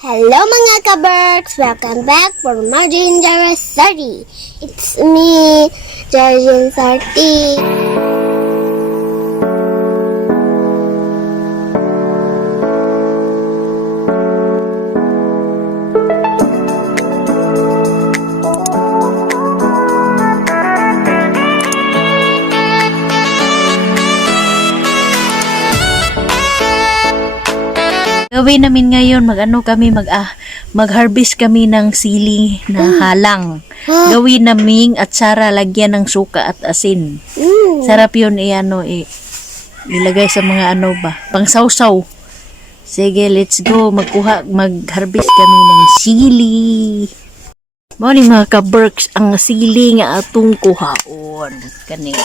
Hello mga kaberks! Welcome back for Margen Gyra Sarte. It's me, Margen Sarte. Gawin namin ngayon, mag-harvest kami ng sili na halang. Gawin naming atsara, lagyan ng suka at asin. Sarap yun, ilagay sa mga pang sawsaw. Sige, let's go. Mag-harvest kami ng sili. Morning mga ka-berks, ang sili nga atong kuhaon. Kani,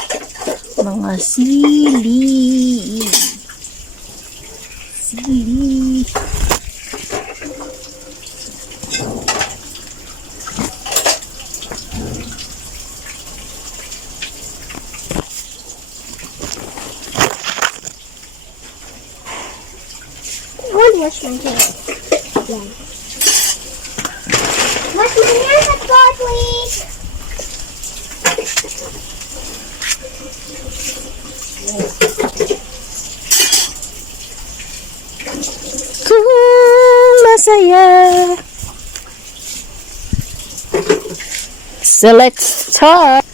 mga sili. Sili. Wash my hands. Yeah. Wash my hands, let's go, please. Bisaya. So let's start.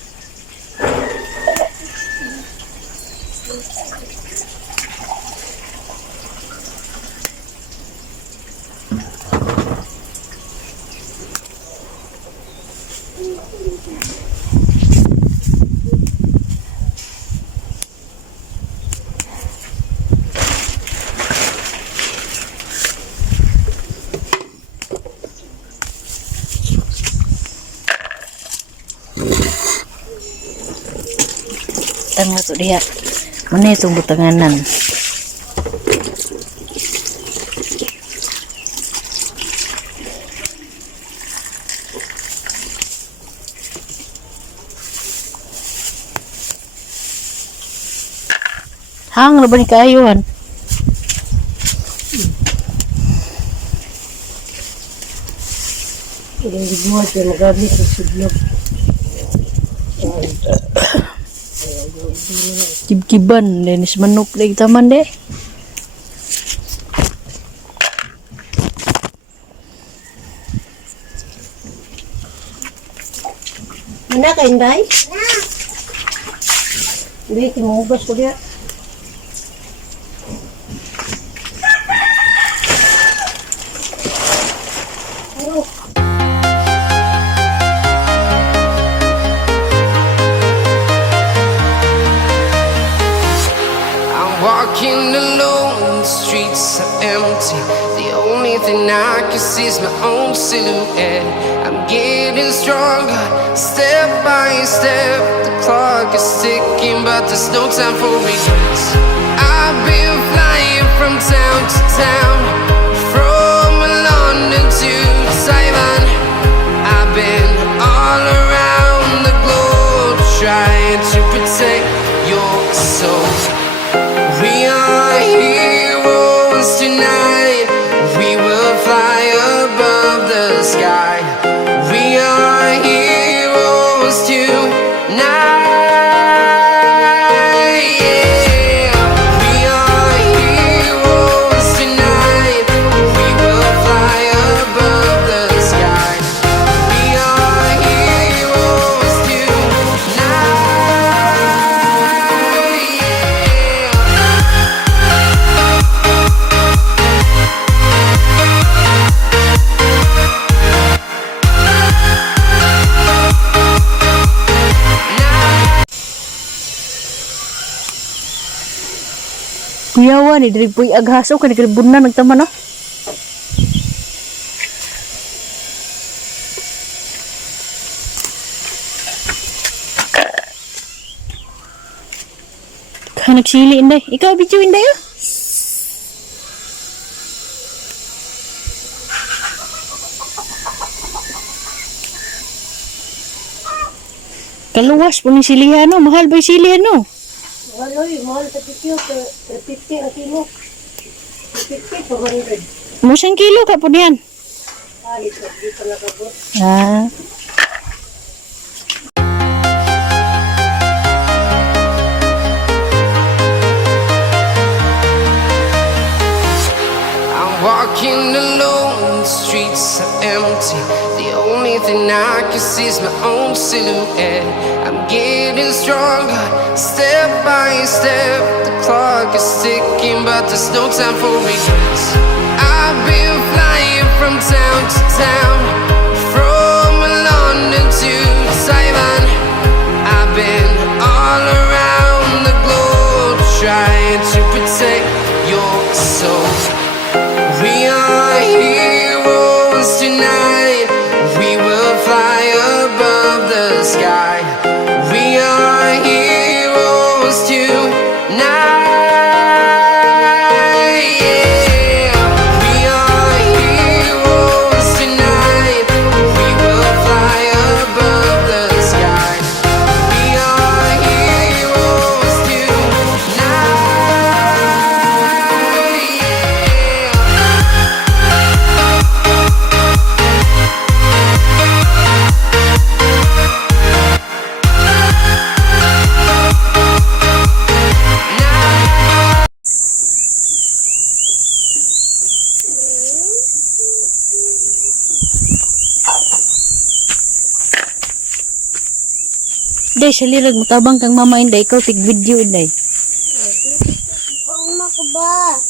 Tanga to diha. Mana itong butanganan? Hang laban kaayuhan. Hindi mo ito magamit sa sudlog. Kib-kiban, linis manok lagi taman deh. Mana ka inday? Hindi, kimugas ko diya. Walking alone, the streets are empty. The only thing I can see is my own silhouette. I'm getting stronger, step by step. The clock is ticking, but there's no time for regrets. I've been flying from town to town, from London to Taiwan. I've been all around the globe, trying to protect your soul. We are heroes tonight. We will fly above the sky. We are heroes tonight. Yeah. We are heroes tonight. We will fly above the sky. We are heroes tonight. Kuyawa ni diri puy aghaso kani kribun na nagtama no. Kanak sili inday. Ikaw bicu inday ah. Kaluwas po ni silihan no. Mahal ba yung silihan no? Waloy, mahal sa kityo, 50 ang kilo. 50, 400. Musang kilo ka po niyan. Ah. I'm walking alone, the streets are empty. The only thing I can see is my own silhouette. I'm getting stronger, step by step. The clock is ticking, but there's no time for regrets. I've been flying from town to town, from London to Taiwan. I've been all around the globe, trying to protect your soul. We are heroes tonight. We will fly above the sky. We are heroes tonight. Yeah. We are heroes tonight. We will fly above the sky. We are heroes tonight. Day, salilag mo tabang kang mama inday, ikaw tig video inday. Pagma ko ba?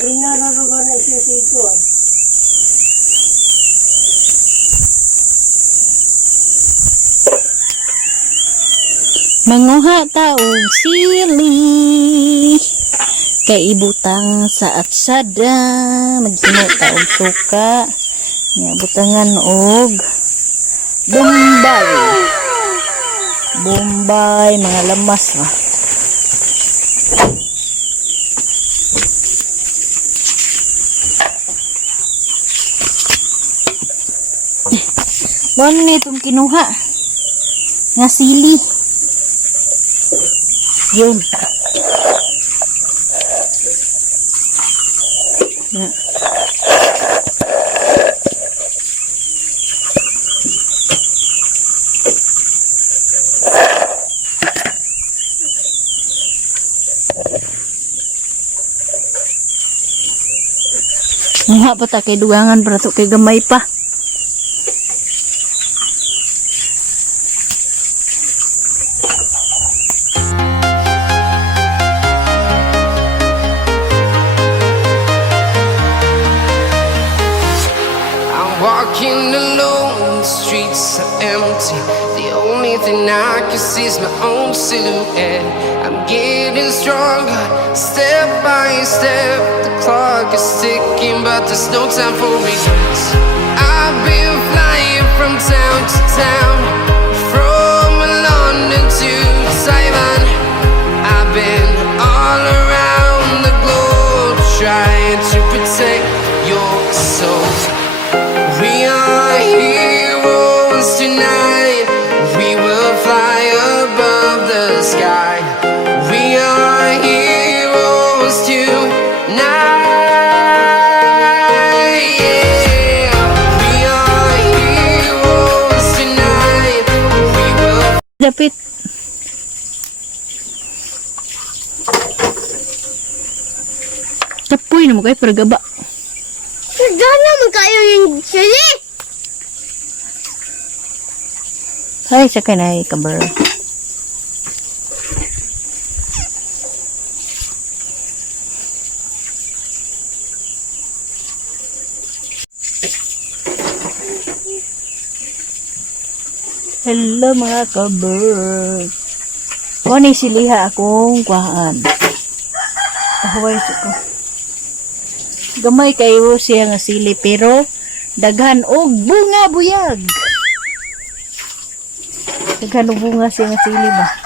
Inararugan na isisito. Manguha taog sili. Kay ibutang sa atsara. Maghimo taog suka. Nga butangan og Bombay. Bombay, mga lamas ba. Ano na itong kinuha? Nga sili. Yun. Na. Nga pa ta kay dugangan para to kay gamay pa. I'm walking alone, the streets are empty. The only thing I can see is my own silhouette. I'm getting stronger, step by step. The clock is ticking, but there's no time for regrets. I've been flying from town to town, from London to Taiwan. I've been all around the globe, trying to protect your soul. We are heroes tonight. We will fly above the sky. We are heroes tonight. Yeah. We are heroes tonight. We will. Dapit. Kapoy na mo kayo pergaba. Diyan naman kayo yung sili. Ay, sa kanay kabar. Hello mga kabar. Kung ni siliha akong kuhaan. Ahuay ko. Gamay kayo siya nga sili pero daghan og bunga buyag. Daghan og bunga siya nga sili ba.